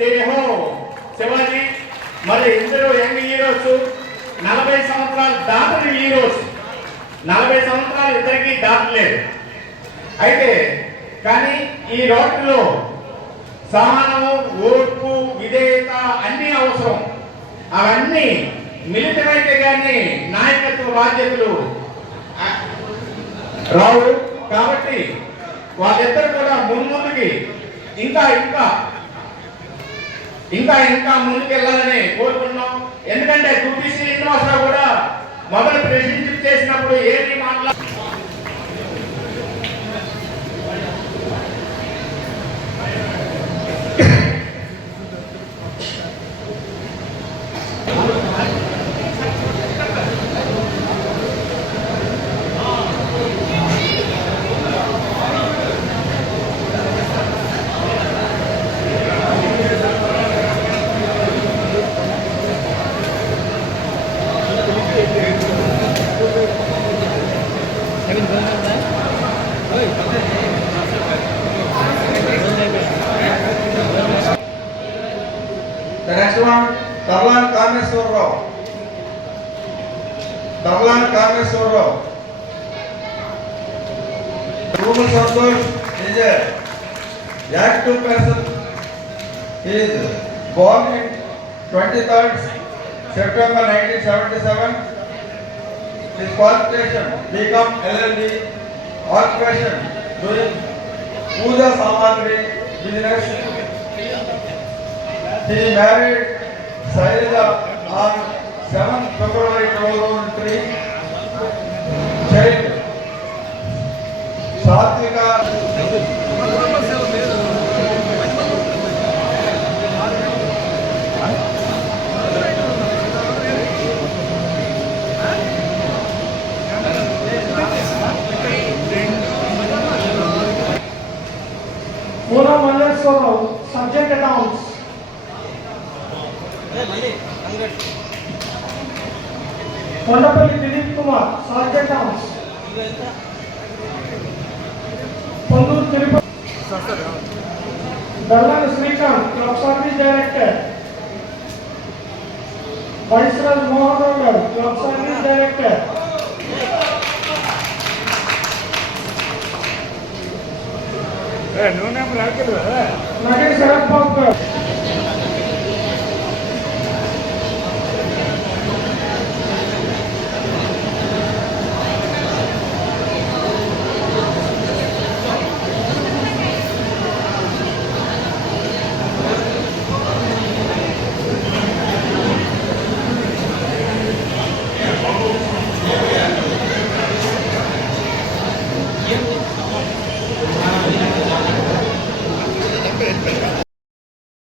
జయహో శివాజీ. మరి ఇద్దరు young heroes, 40 సంవత్సరాలు దాటిన హీరోస్. 40 సంవత్సరాలు ఇద్దరికి దాటలేదు. అయితే కానీ ఈ రోడ్డులో సహనము, ఓర్పు, విధేయత అన్నీ అవసరం. అవన్నీ మిలితమైతే కానీ నాయకత్వ బాధ్యతలు రావు. కాబట్టి వాళ్ళిద్దరు కూడా ముందుకి ఇంకా ఇంకా ఇంకా ఇంకా ముందుకు వెళ్ళాలని కోరుకున్నాం. ఎందుకంటే దుర్గి శ్రీనివాసరావు కూడా మొదలు ప్రెసిడెంట్ చేసినప్పుడు ఏమి The next one, Tarlan Kameswarrao. Tarlan Kameswarrao. Rumal Santosh is a active person. He is born in 23rd September 1977. His qualification become LLB, occupation doing Puja Samagri business. He married Sailila on 7 February 2003. Child Satvika. Puna Maleswarrao, Subject Accounts. Kondapalli Dileep Kumar, sergeant arms. Ponduru Tirupati Dallani Srikanth, club service director. వైస్రాజ్ Mohan Rao garu, club service director. నగేశ్వర